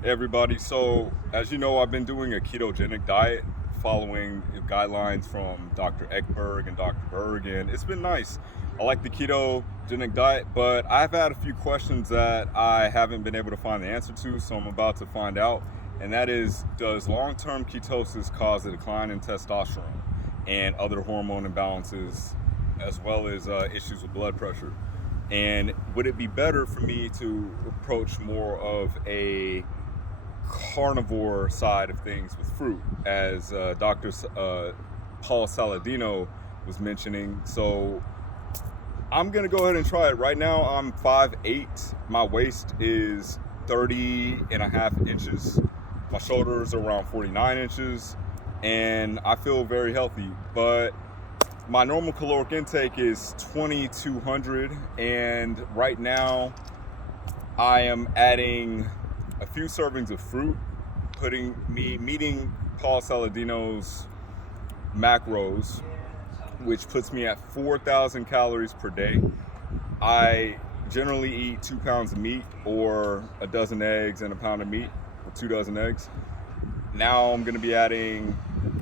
Hey everybody, so as you know, I've been doing a ketogenic diet following guidelines from Dr. Ekberg and Dr. Berg, and it's been nice. I like the ketogenic diet, but I've had a few questions that I haven't been able to find the answer to, so I'm about to find out. And that is, does long-term ketosis cause a decline in testosterone and other hormone imbalances, as well as issues with blood pressure? And would it be better for me to approach more of a carnivore side of things with fruit, as Dr. Paul Saladino was mentioning? So I'm gonna go ahead and try it. Right now I'm 5'8". My waist is 30 and a half inches. My shoulders are around 49 inches, and I feel very healthy. But my normal caloric intake is 2,200, and right now I am adding a few servings of fruit, meeting Paul Saladino's macros, which puts me at 4,000 calories per day. I generally eat 2 pounds of meat or a dozen eggs and a pound of meat, or 2 dozen eggs. Now I'm going to be adding,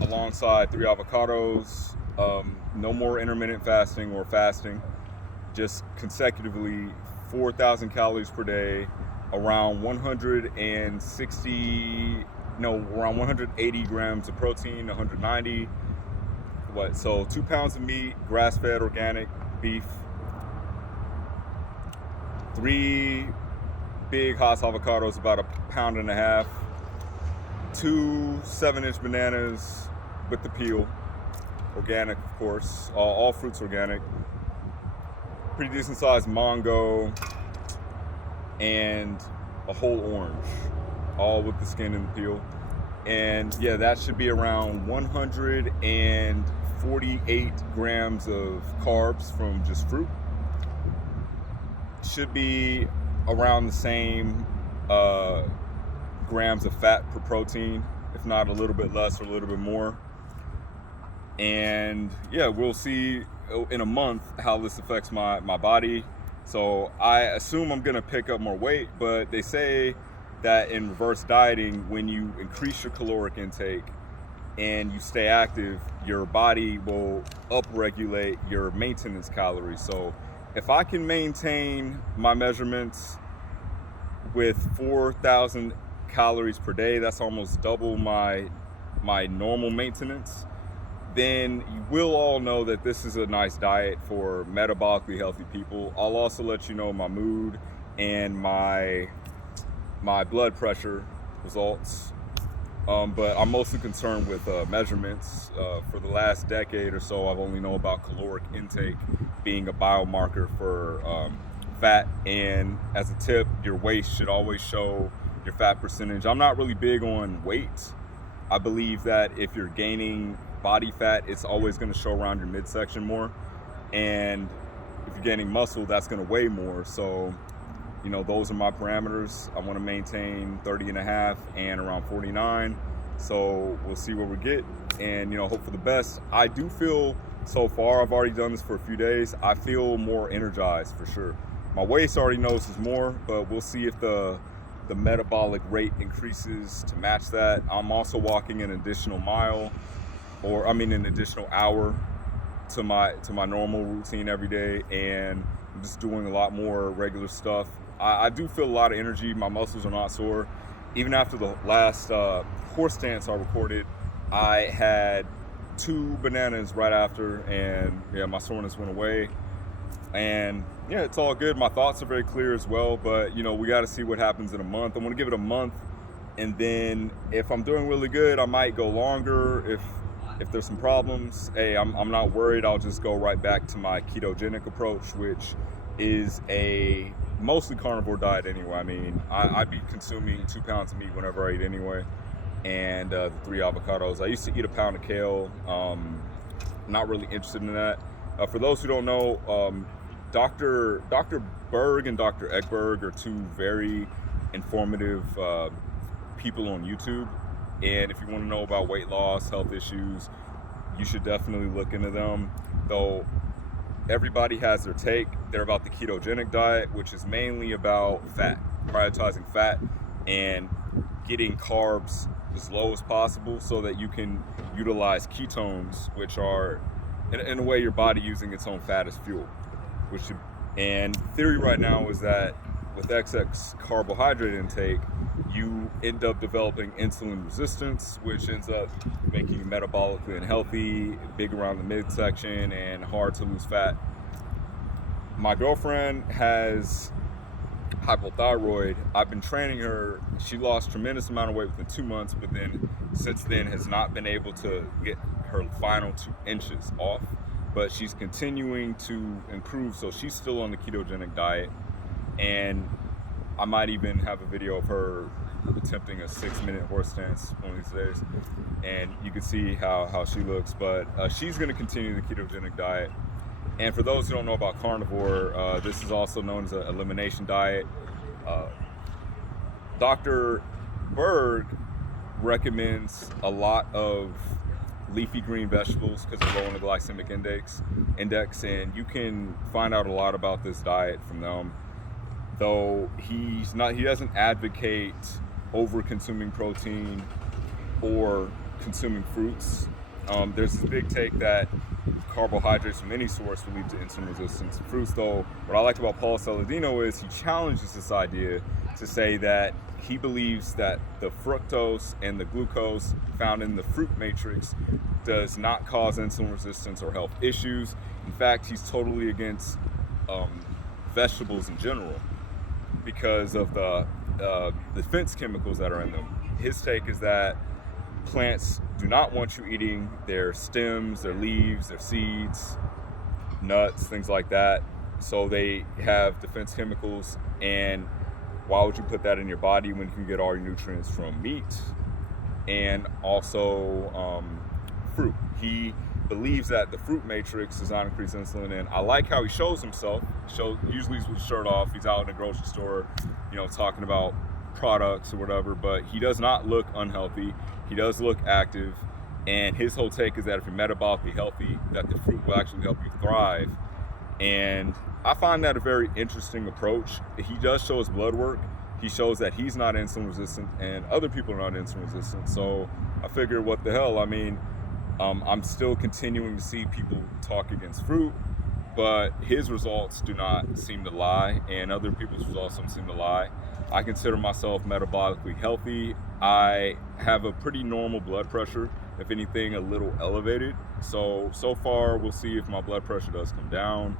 alongside 3 avocados, no more intermittent fasting or fasting, just consecutively 4,000 calories per day, around 180 grams of protein, 190. So 2 pounds of meat, grass-fed organic beef, 3 big Hass avocados, about a pound and a half, 2 7-inch bananas with the peel, organic of course, all fruits organic, pretty decent sized mango, and a whole orange, all with the skin and the peel. And yeah, that should be around 148 grams of carbs from just fruit. Should be around the same grams of fat per protein, if not a little bit less or a little bit more. And yeah, we'll see in a month how this affects my body. So I assume I'm gonna pick up more weight, but they say that in reverse dieting, when you increase your caloric intake and you stay active, your body will upregulate your maintenance calories. So if I can maintain my measurements with 4,000 calories per day, that's almost double my normal maintenance, then you will all know that this is a nice diet for metabolically healthy people. I'll also let you know my mood and my blood pressure results. But I'm mostly concerned with measurements. For the last decade or so, I've only known about caloric intake being a biomarker for fat. And as a tip, your waist should always show your fat percentage. I'm not really big on weight. I believe that if you're gaining body fat, it's always going to show around your midsection more. And if you're gaining muscle, that's going to weigh more. So those are my parameters. I want to maintain 30 and a half and around 49. So we'll see what we get, and hope for the best. I do feel, so far, I've already done this for a few days, I feel more energized for sure. My waist already knows it's more, but we'll see if the metabolic rate increases to match that. I'm also walking an additional mile, an additional hour to my normal routine every day, and I'm just doing a lot more regular stuff. I do feel a lot of energy. My muscles are not sore. Even after the last horse stance I recorded, I had 2 bananas right after, and yeah, my soreness went away. And yeah, it's all good. My thoughts are very clear as well, but we got to see what happens in a month. I'm going to give it a month, and then if I'm doing really good, I might go longer. If there's some problems, hey, I'm not worried. I'll just go right back to my ketogenic approach, which is a mostly carnivore diet anyway. I mean, I'd be consuming 2 pounds of meat whenever I eat anyway, and the 3 avocados. I used to eat a pound of kale. Not really interested in that. For those who don't know, Dr. Berg and Dr. Ekberg are 2 very informative people on YouTube. And if you want to know about weight loss, health issues, you should definitely look into them. Though everybody has their take. They're about the ketogenic diet, which is mainly about fat, prioritizing fat. And getting carbs as low as possible so that you can utilize ketones, which are in a way your body using its own fat as fuel. And theory right now is that with excess carbohydrate intake, you end up developing insulin resistance, which ends up making you metabolically unhealthy, big around the midsection, and hard to lose fat. My girlfriend has hypothyroid. I've been training her. She lost tremendous amount of weight within 2 months, but then since then has not been able to get her final 2 inches off. But she's continuing to improve, so she's still on the ketogenic diet. And I might even have a video of her attempting a 6-minute horse stance one of these days, and you can see how she looks. But she's going to continue the ketogenic diet. And for those who don't know about carnivore, this is also known as an elimination diet. Dr. Berg recommends a lot of leafy green vegetables because they're low in the glycemic index, and you can find out a lot about this diet from them. Though he doesn't advocate over consuming protein or consuming fruits. There's this big take that carbohydrates from any source will lead to insulin resistance. Fruits, though, what I like about Paul Saladino is he challenges this idea to say that he believes that the fructose and the glucose found in the fruit matrix does not cause insulin resistance or health issues. In fact, he's totally against vegetables in general because of the defense chemicals that are in them. His take is that plants do not want you eating their stems, their leaves, their seeds, nuts, things like that. So they have defense chemicals, and why would you put that in your body when you can get all your nutrients from meat and also fruit? He believes that the fruit matrix does not increase insulin, and I like how he shows himself. Usually he's with his shirt off, he's out in the grocery store, talking about products or whatever, but he does not look unhealthy. He does look active, and his whole take is that if you're metabolically healthy, that the fruit will actually help you thrive. And I find that a very interesting approach. He does show his blood work. He shows that he's not insulin resistant and other people are not insulin resistant. So I figure, what the hell? I mean, I'm still continuing to see people talk against fruit, but his results do not seem to lie, and other people's results don't seem to lie. I consider myself metabolically healthy. I have a pretty normal blood pressure, if anything, a little elevated. So far, we'll see if my blood pressure does come down.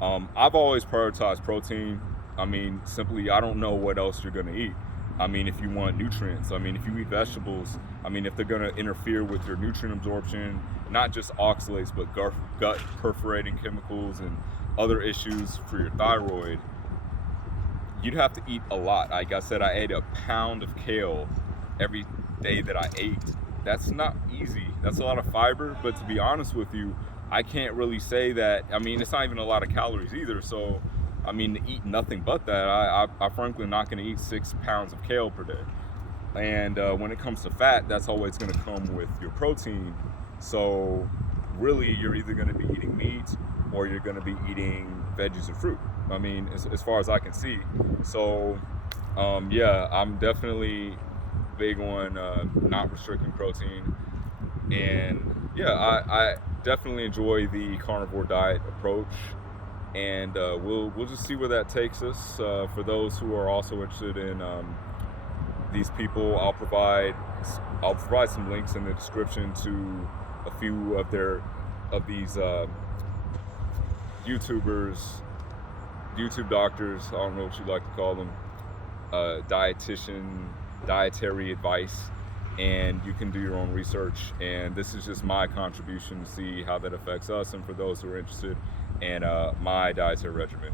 I've always prioritized protein. I mean, simply, I don't know what else you're gonna eat. I mean, if you want nutrients, I mean, if you eat vegetables, I mean, if they're gonna interfere with your nutrient absorption, not just oxalates, but gut perforating chemicals and other issues for your thyroid, you'd have to eat a lot. Like I said, I ate a pound of kale every day that I ate. That's not easy. That's a lot of fiber, but to be honest with you, I can't really say that. I mean, it's not even a lot of calories either. So, I mean, to eat nothing but that, I frankly not gonna eat 6 pounds of kale per day. And when it comes to fat, that's always gonna come with your protein. So really, you're either gonna be eating meat or you're gonna be eating veggies and fruit. I mean, as far as I can see. So, yeah, I'm definitely big on not restricting protein. And yeah, I definitely enjoy the carnivore diet approach. And we'll just see where that takes us. For those who are also interested in these people, I'll provide some links in the description to a few of these YouTubers, YouTube doctors, I don't know what you like to call them, dietary advice, and you can do your own research. And this is just my contribution to see how that affects us, and for those who are interested in my dietary regimen.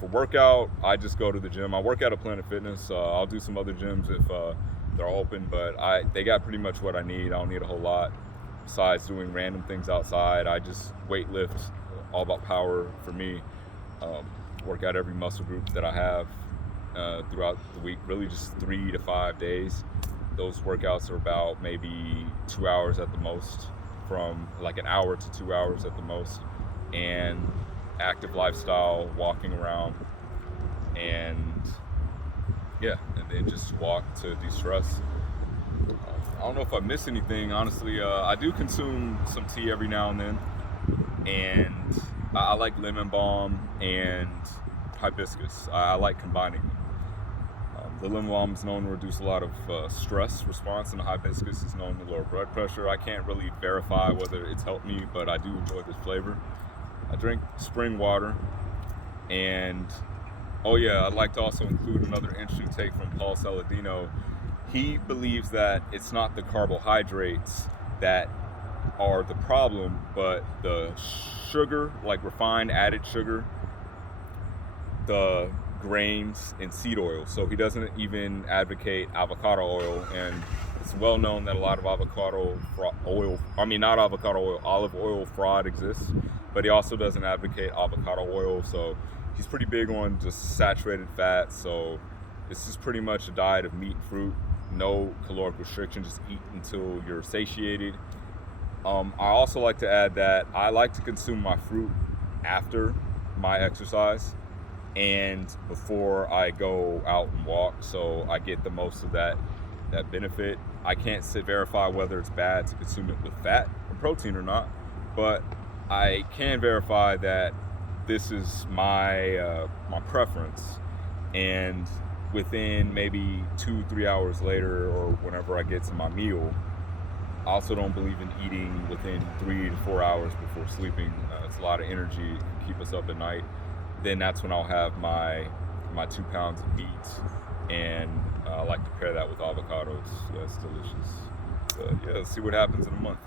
For workout, I just go to the gym. I work out at Planet Fitness. I'll do some other gyms if they're open, but they got pretty much what I need. I don't need a whole lot besides doing random things outside. I just weight lift, all about power for me. Work out every muscle group that I have throughout the week, really just 3 to 5 days. Those workouts are about maybe 2 hours at the most, from like an hour to 2 hours at the most. And active lifestyle, walking around, and yeah, and then just walk to de-stress. I don't know if I miss anything, honestly. I do consume some tea every now and then, and I like lemon balm and hibiscus. I like combining them. The lemon balm is known to reduce a lot of stress response, and the hibiscus is known to lower blood pressure. I can't really verify whether it's helped me, but I do enjoy this flavor. I drink spring water, and oh yeah, I'd like to also include another interesting take from Paul Saladino. He believes that it's not the carbohydrates that are the problem, but the sugar, like refined added sugar, the grains, and seed oil. So he doesn't even advocate avocado oil, and it's well known that a lot of olive oil fraud exists, but he also doesn't advocate avocado oil. So he's pretty big on just saturated fat. So this is pretty much a diet of meat and fruit, no caloric restriction, just eat until you're satiated. I also like to add that I like to consume my fruit after my exercise and before I go out and walk, so I get the most of that benefit. I can't verify whether it's bad to consume it with fat or protein or not, but I can verify that this is my preference, and within maybe 2-3 hours later, or whenever I get to my meal, I also don't believe in eating within 3 to 4 hours before sleeping. It's a lot of energy, it can keep us up at night. Then that's when I'll have my 2 pounds of meat, and I like to pair that with avocados. Yeah, it's delicious. But yeah, let's see what happens in a month.